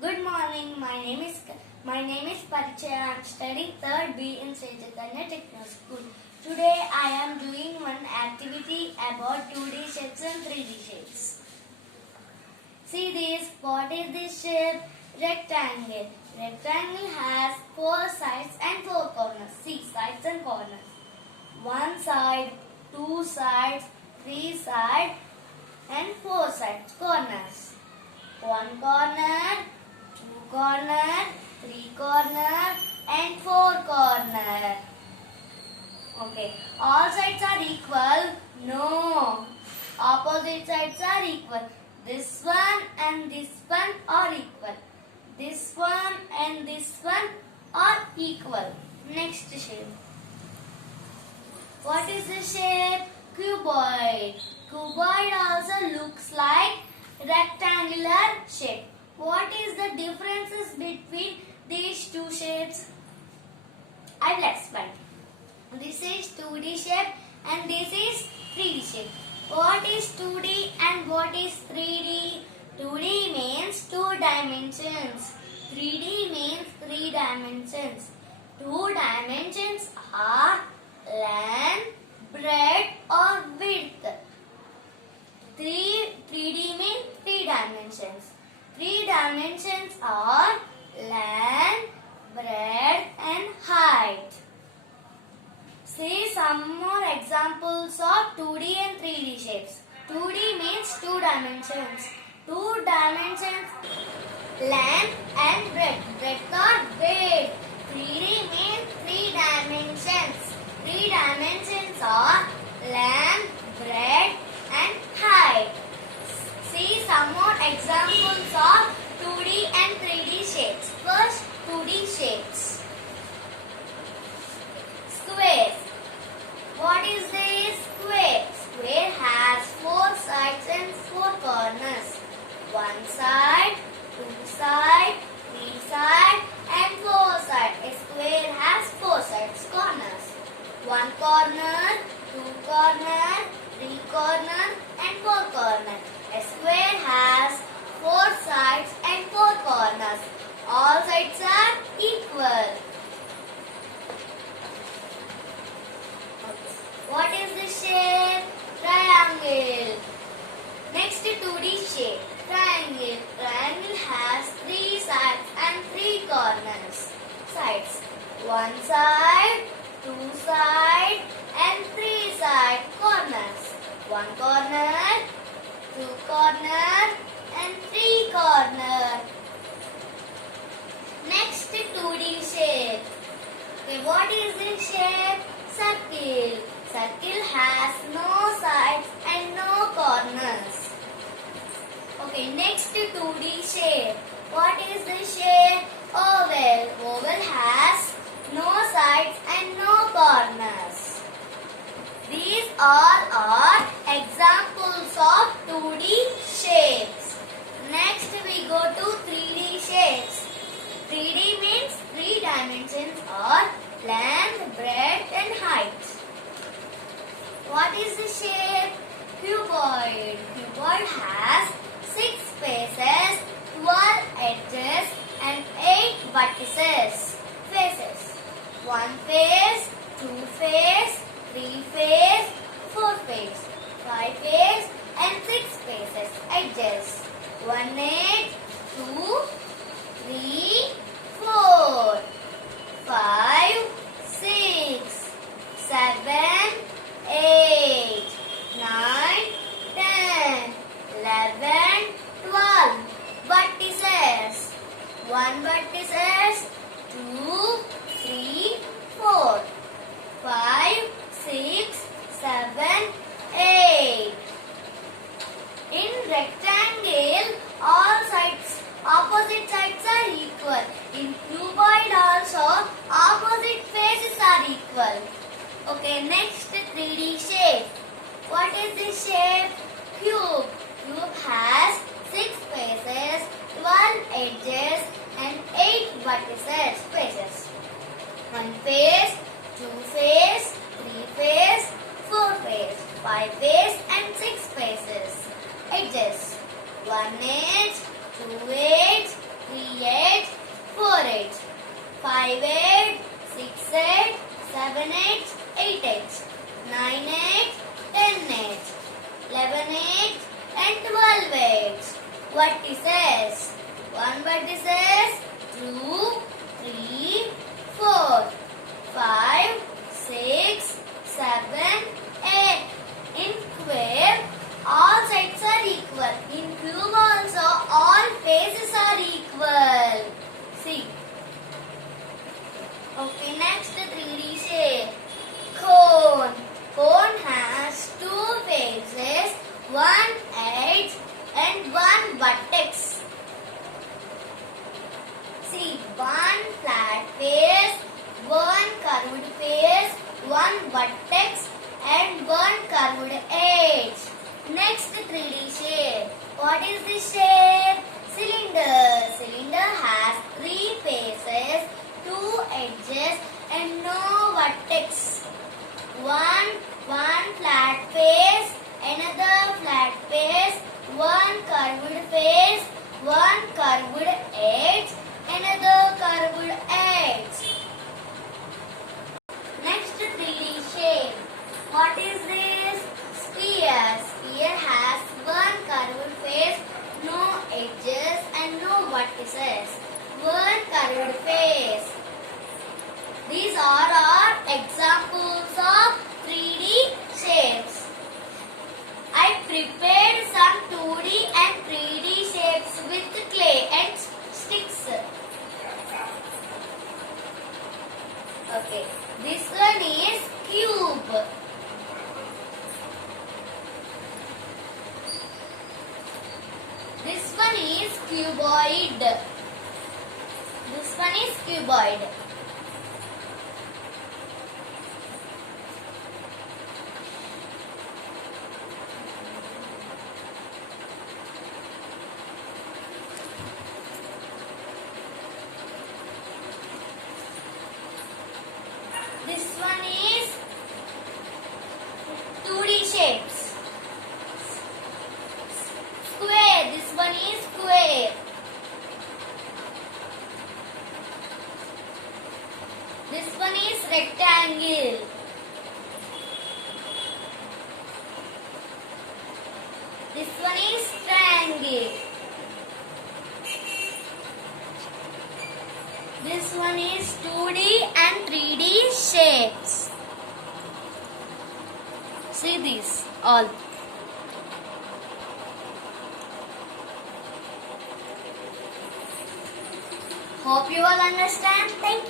Good morning. My name is Parichaya. I am studying third B in Sri Chaitanya Techno School. Today I am doing one activity about 2D shapes and 3D shapes. See this. What is this shape? Rectangle. Rectangle has 4 sides and 4 corners. 6 sides and corners. 1 side, 2 sides, 3 sides and 4 sides. Corners. 1 corner, 2 corner, 3 corner and 4 corner. Okay. All sides are equal? No. Opposite sides are equal. This one and this one are equal. This one and this one are equal. Next shape. What is the shape? Cuboid. Cuboid also looks like rectangular shape. What is the differences between these two shapes? I will explain. This is 2D shape and this is 3D shape. What is 2D and what is 3D? 2D means 2 dimensions. 3D means 3 dimensions. 2 dimensions are length, breadth or width. 3D means 3 dimensions. 3 dimensions are length, breadth and height. See some more examples of 2D and 3D shapes. 2D means 2 dimensions. 2 dimensions length and breadth. Breadth or width. 3D means 3 dimensions. 3 dimensions are length, breadth and height. See some more examples of 2D and 3D shapes. First, 2D shapes. Square. What is this? Square. Square has 4 sides and 4 corners. 1 side, 2 side, 3 side and 4 side. A square has 4 sides, corners. 1 corner, 2 corner, 3 corner and 4 corner. A square has 4 sides and 4 corners. All sides are equal. What is the shape? Triangle. Next 2D shape. Triangle. Triangle has 3 sides and 3 corners. Sides. 1 side, 2 side and 3 side corners. 1 corner, 2 corner and 3 corner. Next 2D shape. Okay, what is this shape? Circle. Circle has no sides and no corners. Okay, next 2D shape. What is the shape? Oval. Oval has no sides and no corners. These all are examples of 2D shapes. Next we go to 3D shapes. 3D means 3 dimensions or length, breadth and height. What is the shape? Cuboid. Cuboid has 6 faces, 12 edges and 8 vertices. Faces. 1 face, 2 face, 3 face, 4 face, 5 face and 6 faces. Edges. 1 edge, 2, 3, 4, 5, 6, 7, 8, 9, 10, 11, 12. Vertices. 1 vertices, 2, 3, 4, 5, 6, 7, 8. In rectangle, all sides, opposite sides are equal. In cuboid also, opposite faces are equal. Okay, next 3D shape. What is this shape? Cube. Cube has 6 faces, 12 edges and 8 vertices. Faces. 1 face, 2 face, 3 face, 4 face, 5 face and 6 faces. Edges. 1 edge, 2 edge, 3 one flat face, one curved face, one vertex, and one curved edge. Next 3D shape. What is this shape? Cylinder. Cylinder has 3 faces, 2 edges, and no vertex. One flat face, another flat face, one curved face, one curved edge, another curved edge. Next 3D shape. What is this? Sphere. Sphere has one curved face, no edges and no vertices. One curved face. These are our examples of 3D shapes. I prepared some 2D and 3D shapes with clay and sticks. Okay, this one is cube. This one is cuboid. This one is cuboid. This one is 2D shapes. Square. This one is square. This one is rectangle. This one is triangle. This one is 2D and 3D shapes. See these all. Hope you all understand. Thank you.